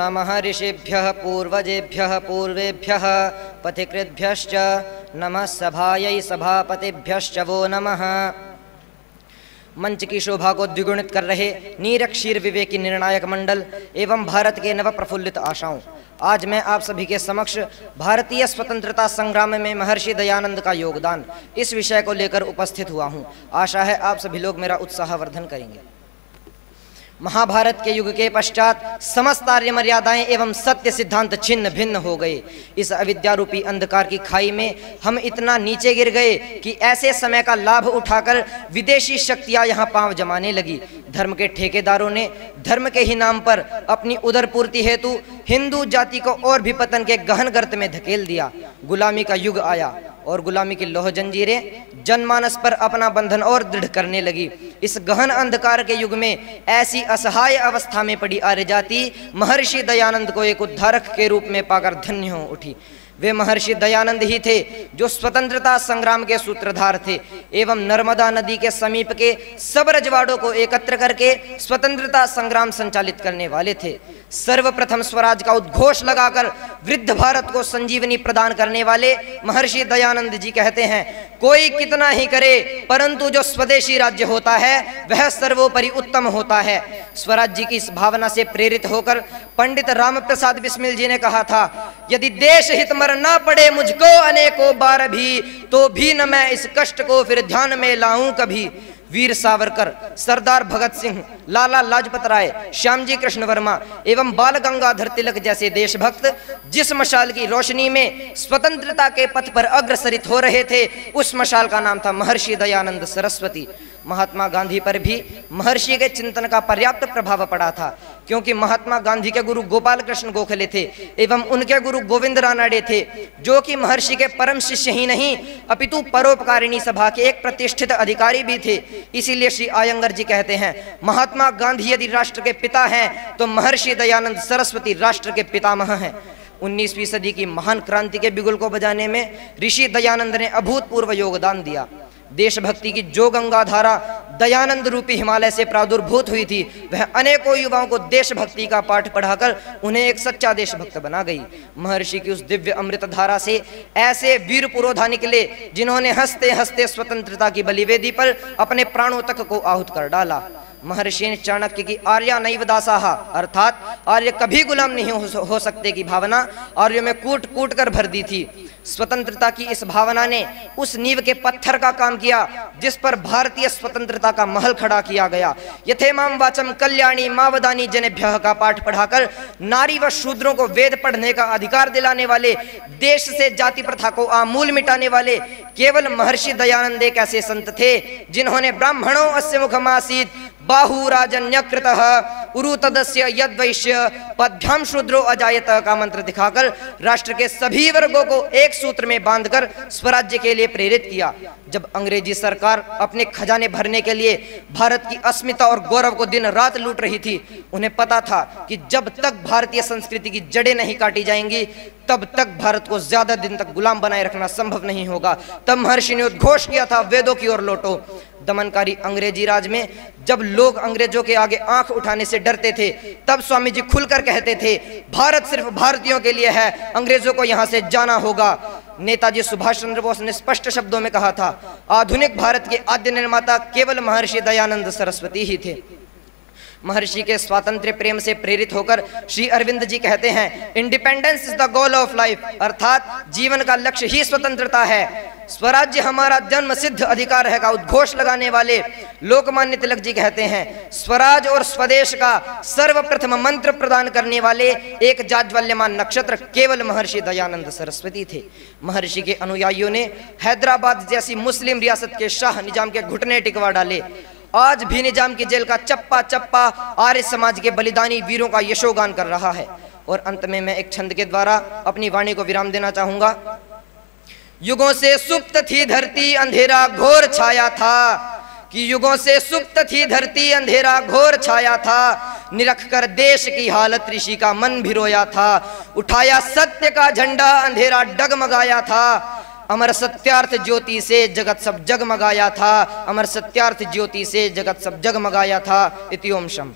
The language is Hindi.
नमः ऋषिभ्यः पूर्वजेभ्यः पूर्वेभ्यः पथिकृद्भ्यश्च नमः सभायै सभापतिभ्यश्च वो नमः। मंच की शोभा को द्विगुणित कर रहे नीरक्षीर विवेकी निर्णायक मंडल एवं भारत के नव प्रफुल्लित आशाओं, आज मैं आप सभी के समक्ष भारतीय स्वतंत्रता संग्राम में महर्षि दयानंद का योगदान इस विषय को लेकर उपस्थित हुआ हूं। आशा है आप सभी लोग मेरा उत्साहवर्धन करेंगे। महाभारत के युग के पश्चात समस्त आर्य मर्यादाएं एवं सत्य सिद्धांत छिन्न भिन्न हो गए। इस अविद्यारूपी अंधकार की खाई में हम इतना नीचे गिर गए कि ऐसे समय का लाभ उठाकर विदेशी शक्तियां यहां पांव जमाने लगी। धर्म के ठेकेदारों ने धर्म के ही नाम पर अपनी उदरपूर्ति हेतु हिंदू जाति को और भी पतन के गहन गर्त में धकेल दिया। गुलामी का युग आया और गुलामी की लौह जंजीरें जनमानस पर अपना बंधन और दृढ़ करने लगी। इस गहन अंधकार के युग में ऐसी असहाय अवस्था में पड़ी आर्य जाति महर्षि दयानंद को एक उद्धारक के रूप में पाकर धन्य हो उठी। वे महर्षि दयानंद ही थे जो स्वतंत्रता संग्राम के सूत्रधार थे एवं नर्मदा नदी के समीप के सब रजवाड़ों को एकत्र करके स्वतंत्रता संग्राम संचालित करने वाले थे। सर्वप्रथम स्वराज का उद्घोष लगाकर वृद्ध भारत को संजीवनी प्रदान करने वाले महर्षि दयानंद जी कहते हैं, कोई कितना ही करे परंतु जो स्वदेशी राज्य होता है वह सर्वोपरि उत्तम होता है। स्वराज्य की इस भावना से प्रेरित होकर पंडित राम प्रसाद बिस्मिल जी ने कहा था, यदि देश हित मरना पड़े मुझको अनेकों बार भी, तो भी न मैं इस कष्ट को फिर ध्यान में लाऊं कभी। वीर सावरकर, सरदार भगत सिंह, लाला लाजपत राय, श्यामजी कृष्ण वर्मा एवं बाल गंगाधर तिलक जैसे देशभक्त जिस मशाल की रोशनी में स्वतंत्रता के पथ पर अग्रसरित हो रहे थे, उस मशाल का नाम था महर्षि दयानंद सरस्वती। महात्मा गांधी पर भी महर्षि के चिंतन का पर्याप्त प्रभाव पड़ा था, क्योंकि महात्मा गांधी के गुरु गोपाल कृष्ण गोखले थे एवं उनके गुरु गोविंद रानाडे थे, जो कि महर्षि के परम शिष्य ही नहीं अपितु परोपकारिणी सभा के एक प्रतिष्ठित अधिकारी भी थे। इसीलिए श्री आयंगर जी कहते हैं, महात्मा गांधी यदि राष्ट्र के पिता हैं तो महर्षि दयानंद सरस्वती राष्ट्र के पितामह हैं। 19वीं सदी की महान क्रांति के बिगुल को बजाने में ऋषि दयानंद ने अभूतपूर्व योगदान दिया। देशभक्ति की जो गंगाधारा दयानंद रूपी हिमालय से प्रादुर्भूत हुई थी, वह अनेकों युवाओं को देशभक्ति का पाठ पढ़ाकर उन्हें एक सच्चा देशभक्त बना गई। महर्षि की उस दिव्य अमृत धारा से ऐसे वीर पुरोधा निकले जिन्होंने हंसते हंसते स्वतंत्रता की बलिवेदी पर अपने प्राणों तक को आहूत कर डाला। महर्षि ने चाणक्य की आर्या नैव दासाः अर्थात आर्य कभी गुलाम नहीं हो सकते की भावना आर्यों में कूट कूट कर भर दी थी। स्वतंत्रता की इस भावना ने उस नींव के पत्थर का काम किया जिस पर भारतीय स्वतंत्रता का महल खड़ा किया गया। यथेमाम वाचम कल्याणी मावदानी जनेभ्यः का पाठ पढ़ाकर नारी व शूद्रों को वेद पढ़ने का अधिकार दिलाने वाले, देश से जाति प्रथा को आमूल मिटाने वाले केवल महर्षि दयानंद एक ऐसे संत थे जिन्होंने ब्राह्मणों अस्य मुखमासीत् बाहुराजन्यकृतः उरुतदस्य यद्वैश्य पद्भ्याम शूद्रो अजायत का मंत्र दिखाकर राष्ट्र के सभी वर्गों को एक सूत्र में बांधकर स्वराज्य के लिए प्रेरित किया। जब अंग्रेजी सरकार अपने खजाने भरने के लिए भारत की अस्मिता और गौरव को दिन रात लूट रही थी, उन्हें पता था कि जब तक भारतीय संस्कृति की जड़ें नहीं काटी जाएंगी तब तक भारत को ज्यादा दिन तक गुलाम बनाए रखना संभव नहीं होगा। तब महर्षि ने उद्घोष किया था, वेदों की ओर लौटो। दमनकारी अंग्रेजी राज में जब लोग अंग्रेजों के आगे आंख उठाने से डरते थे, तब स्वामी जी खुलकर कहते थे, भारत सिर्फ भारतीयों के लिए है, अंग्रेजों को यहां से जाना होगा। नेताजी सुभाष चंद्र बोस ने स्पष्ट शब्दों में कहा था, आधुनिक भारत के आद्य निर्माता केवल महर्षि दयानंद सरस्वती ही थे। महर्षि के स्वातंत्र्य प्रेम से प्रेरित होकर श्री अरविंद जी कहते हैं, independence is the goal of life, अर्थात जीवन का लक्ष्य ही स्वतंत्रता है। स्वराज्य हमारा जन्म सिद्ध अधिकार है का उद्घोष लगाने वाले लोकमान्य तिलक जी कहते हैं, स्वराज और स्वदेश का सर्वप्रथम मंत्र प्रदान करने वाले एक जाज्वल्यमान नक्षत्र केवल महर्षि दयानंद सरस्वती थे। महर्षि के अनुयायियों ने हैदराबाद जैसी मुस्लिम रियासत के शाह निजाम के घुटने टिकवा डाले। आज भी निजाम की जेल का चप्पा चप्पा आर्य समाज के बलिदानी वीरों का यशोगान कर रहा है। और अंत में मैं एक छंद के द्वारा अपनी वाणी को विराम देना चाहूंगा। युगों से सुप्त थी धरती अंधेरा घोर छाया था, कि युगों से सुप्त थी धरती अंधेरा घोर छाया था, निरख कर देश की हालत ऋषि का मन भी रोया था, उठाया सत्य का झंडा अंधेरा डगमगाया था, अमर सत्यार्थ ज्योति से जगत सब जगमगाया था, अमर सत्यार्थ ज्योति से जगत सब जगमगाया था। इति ओम शम।